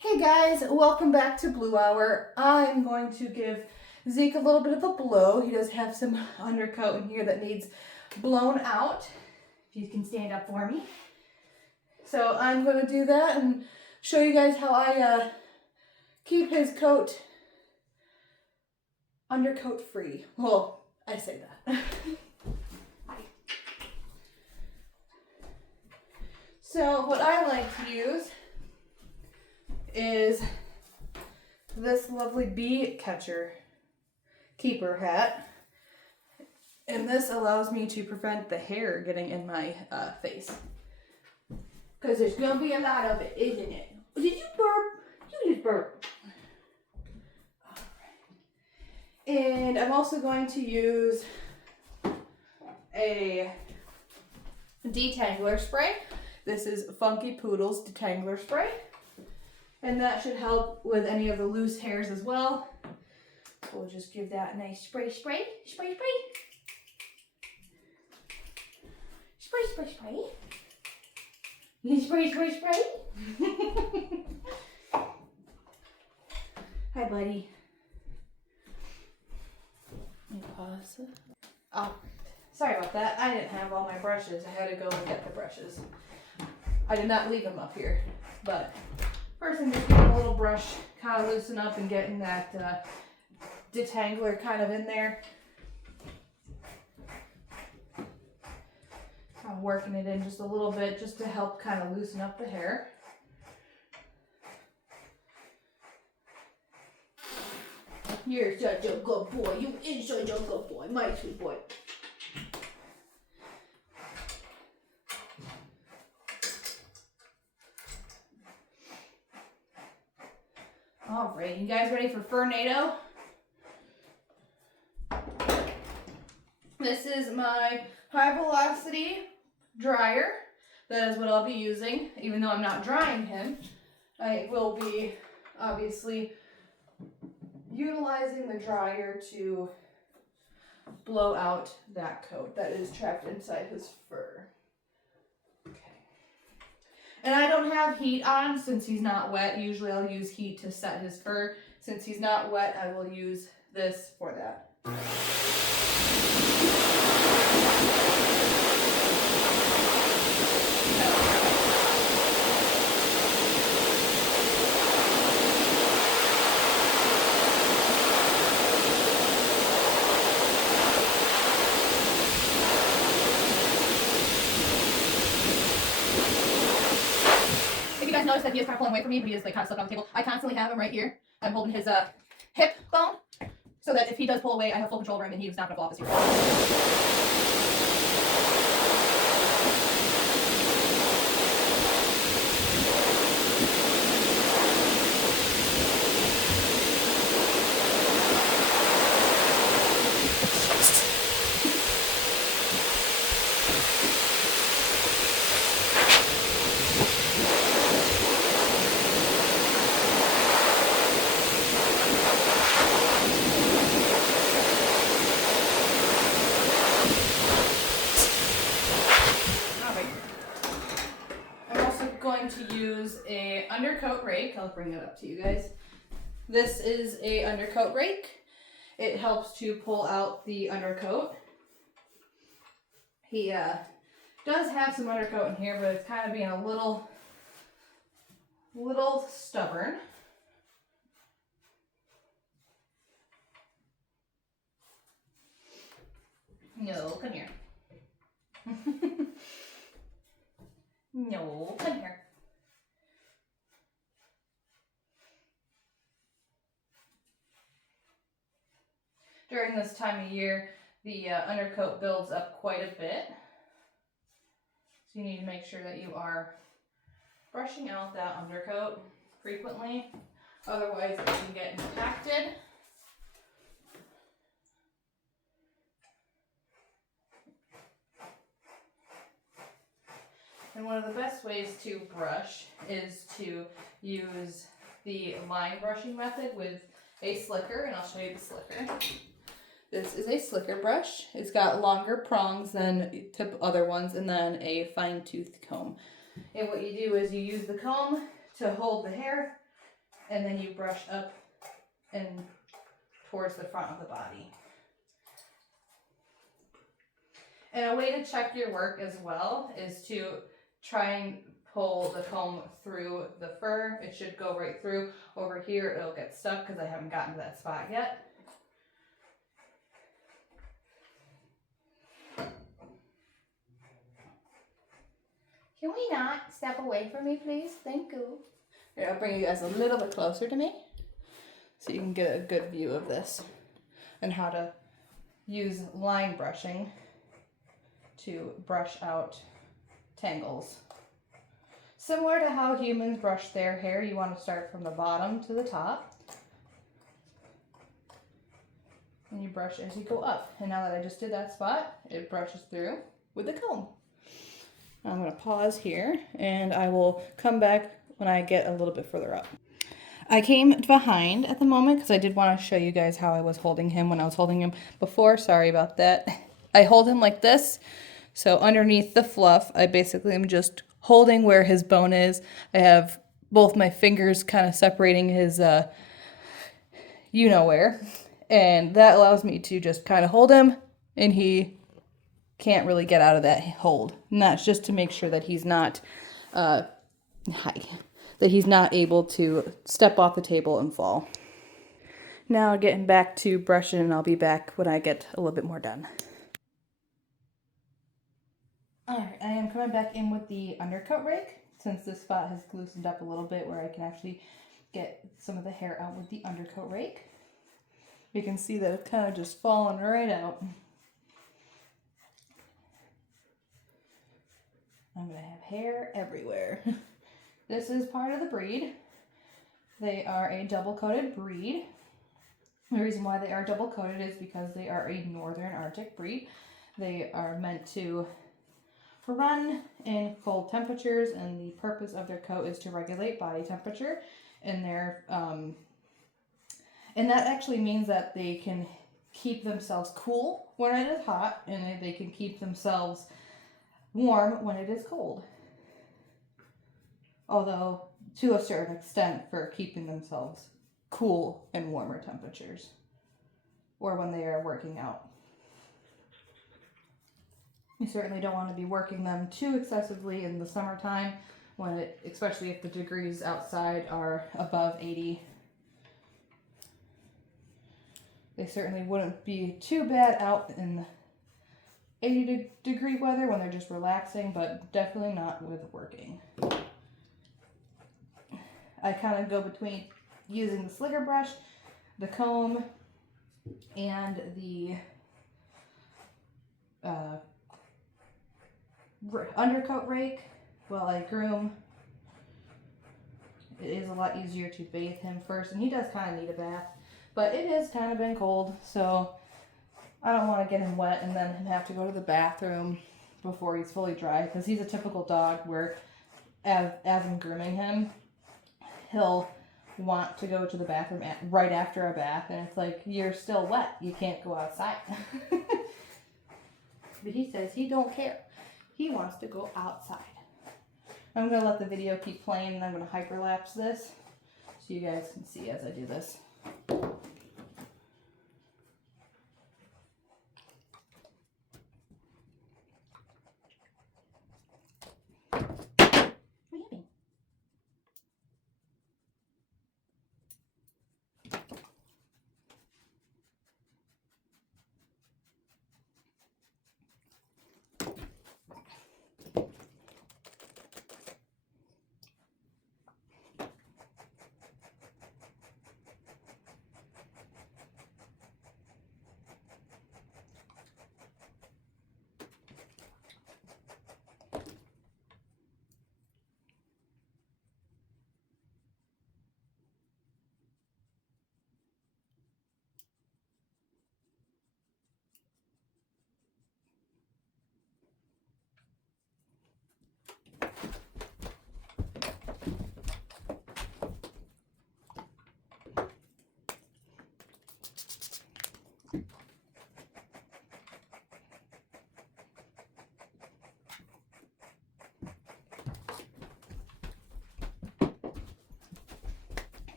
Hey guys, welcome back to Blue Hour. I'm going to give Zeke a little bit of a blow. He does have some undercoat in here that needs blown out. If you can stand up for me. So I'm going to do that and show you guys how I keep his coat undercoat free. Well, I say that. So what I like to use is this lovely bee catcher keeper hat, and this allows me to prevent the hair getting in my face, because there's gonna be a lot of it, isn't it? Did you burp? You just burp. All right. And I'm also going to use a detangler spray. This is Funky Poodle's detangler spray. And that should help with any of the loose hairs as well. We'll just give that a nice spray. Spray. Hi, buddy. Let me pause it. Oh, sorry about that. I didn't have all my brushes. I had to go and get the brushes. I did not leave them up here, but first I'm just getting a little brush, kind of loosen up and getting that detangler kind of in there. I'm working it in just a little bit just to help kind of loosen up the hair. You're such a good boy. You are such a good boy, my sweet boy. All right, you guys ready for Fernado? This is my high velocity dryer. That is what I'll be using. Even though I'm not drying him, I will be obviously utilizing the dryer to blow out that coat that is trapped inside his fur. And I don't have heat on since he's not wet. Usually I'll use heat to set his fur. Since he's not wet, I will use this for that. Notice that he is kind of pulling away from me, but he is like kind of stuck on the table. I constantly have him right here. I'm holding his hip bone so that if he does pull away, I have full control over him and he's not going to fall off his hero. To use a undercoat rake. I'll bring it up to you guys. This is a undercoat rake. It helps to pull out the undercoat. He does have some undercoat in here, but it's kind of being a little stubborn. No, come here. No, come here. During this time of year, the undercoat builds up quite a bit. So you need to make sure that you are brushing out that undercoat frequently. Otherwise, it can get impacted. And one of the best ways to brush is to use the line brushing method with a slicker, and I'll show you the slicker. This is a slicker brush. It's got longer prongs than other ones, and then a fine-toothed comb. And what you do is you use the comb to hold the hair and then you brush up and towards the front of the body. And a way to check your work as well is to try and pull the comb through the fur. It should go right through. Over here it'll get stuck because I haven't gotten to that spot yet. Can we not step away from me, please? Thank you. Here, I'll bring you guys a little bit closer to me so you can get a good view of this and how to use line brushing to brush out tangles. Similar to how humans brush their hair, you want to start from the bottom to the top. And you brush as you go up. And now that I just did that spot, it brushes through with the comb. I'm going to pause here and I will come back when I get a little bit further up. I came behind at the moment because I did want to show you guys how I was holding him when I was holding him before. Sorry about that. I hold him like this. So underneath the fluff, I basically am just holding where his bone is. I have both my fingers kind of separating his you know where. And that allows me to just kind of hold him and he can't really get out of that hold. And that's just to make sure that he's not that he's not able to step off the table and fall. Now getting back to brushing, and I'll be back when I get a little bit more done. Alright, I am coming back in with the undercoat rake since this spot has loosened up a little bit where I can actually get some of the hair out with the undercoat rake. You can see that it's kind of just falling right out. I'm going to have hair everywhere. This is part of the breed. They are a double-coated breed. The reason why they are double-coated is because they are a northern Arctic breed. They are meant to run in cold temperatures, and the purpose of their coat is to regulate body temperature. And and that actually means that they can keep themselves cool when it is hot, and they can keep themselves warm when it is cold. Although, to a certain extent, for keeping themselves cool in warmer temperatures, or when they are working out. You certainly don't want to be working them too excessively in the summertime, especially if the degrees outside are above 80. They certainly wouldn't be too bad out in 80-degree weather when they're just relaxing, but definitely not with working. I kind of go between using the slicker brush, the comb, and the undercoat rake while I groom. It is a lot easier to bathe him first, and he does kind of need a bath, but it has kind of been cold, so I don't want to get him wet and then have to go to the bathroom before he's fully dry, because he's a typical dog where as I'm grooming him, he'll want to go to the bathroom right after a bath, and it's like, you're still wet, you can't go outside. But he says he don't care. He wants to go outside. I'm going to let the video keep playing, and I'm going to hyperlapse this so you guys can see as I do this.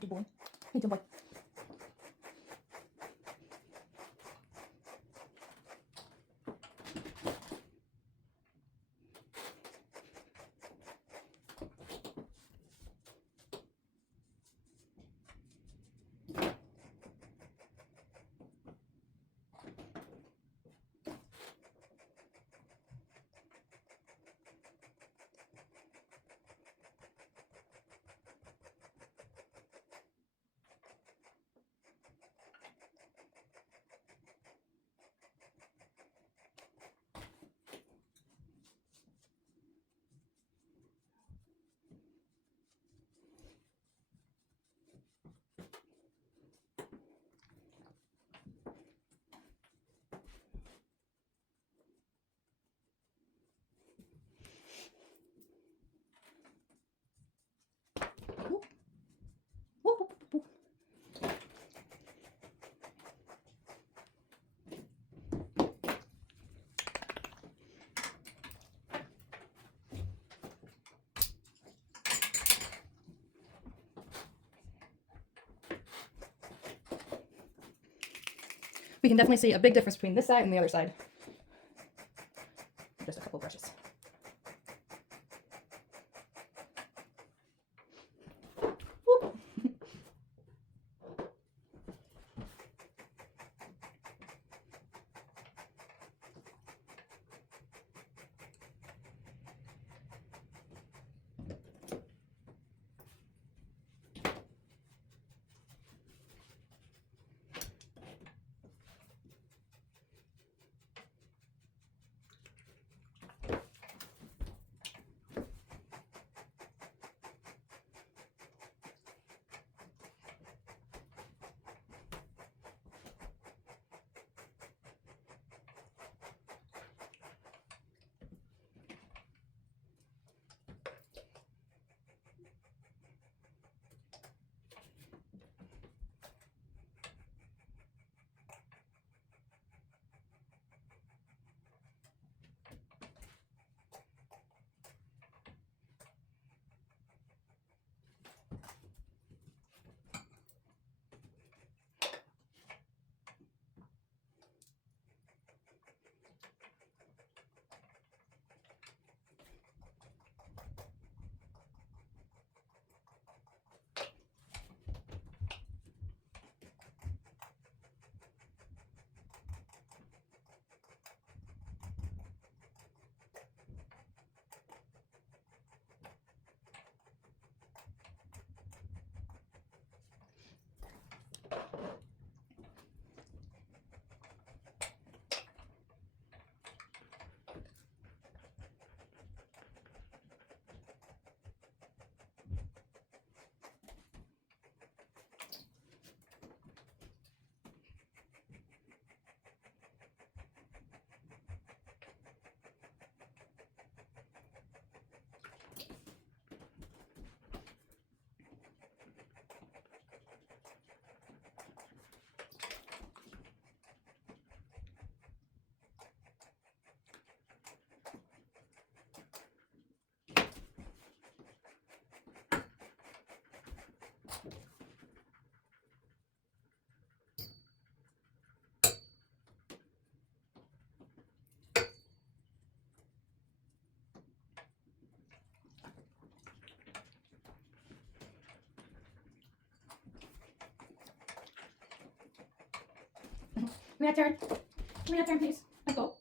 Good boy. Good boy. We can definitely see a big difference between this side and the other side. Just a couple brushes. Whoop. May I turn? May I turn, please? Let go.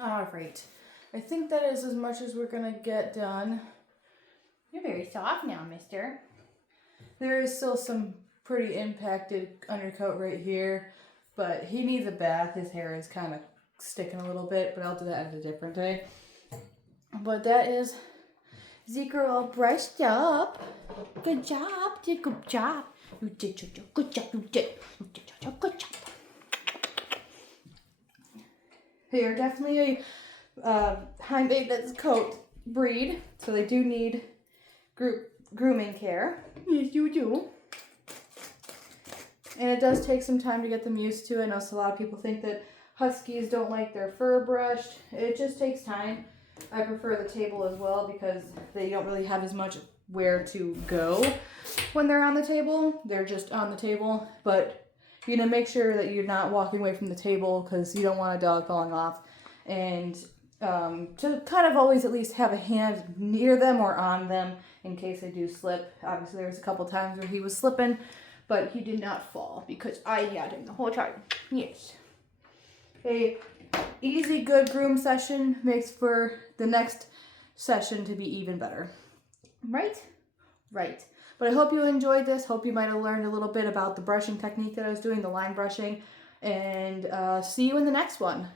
All right. I think that is as much as we're gonna get done. You're very soft now, mister. There is still some pretty impacted undercoat right here, but he needs a bath. His hair is kind of sticking a little bit, but I'll do that at a different day. But that is Zeke all brushed up. Good job. Did good job. You did your job. Good job. You did. You did your job. Good job. They are definitely a high maintenance coat breed, so they do need grooming care. Yes, you do. And it does take some time to get them used to. I know a lot of people think that Huskies don't like their fur brushed. It just takes time. I prefer the table as well because they don't really have as much where to go when they're on the table. They're just on the table, but you know, make sure that you're not walking away from the table because you don't want a dog falling off. And to kind of always at least have a hand near them or on them in case they do slip. Obviously, there was a couple times where he was slipping, but he did not fall because I had him the whole time. Yes. A easy, good groom session makes for the next session to be even better. Right? Right. But I hope you enjoyed this. Hope you might have learned a little bit about the brushing technique that I was doing, the line brushing. And see you in the next one.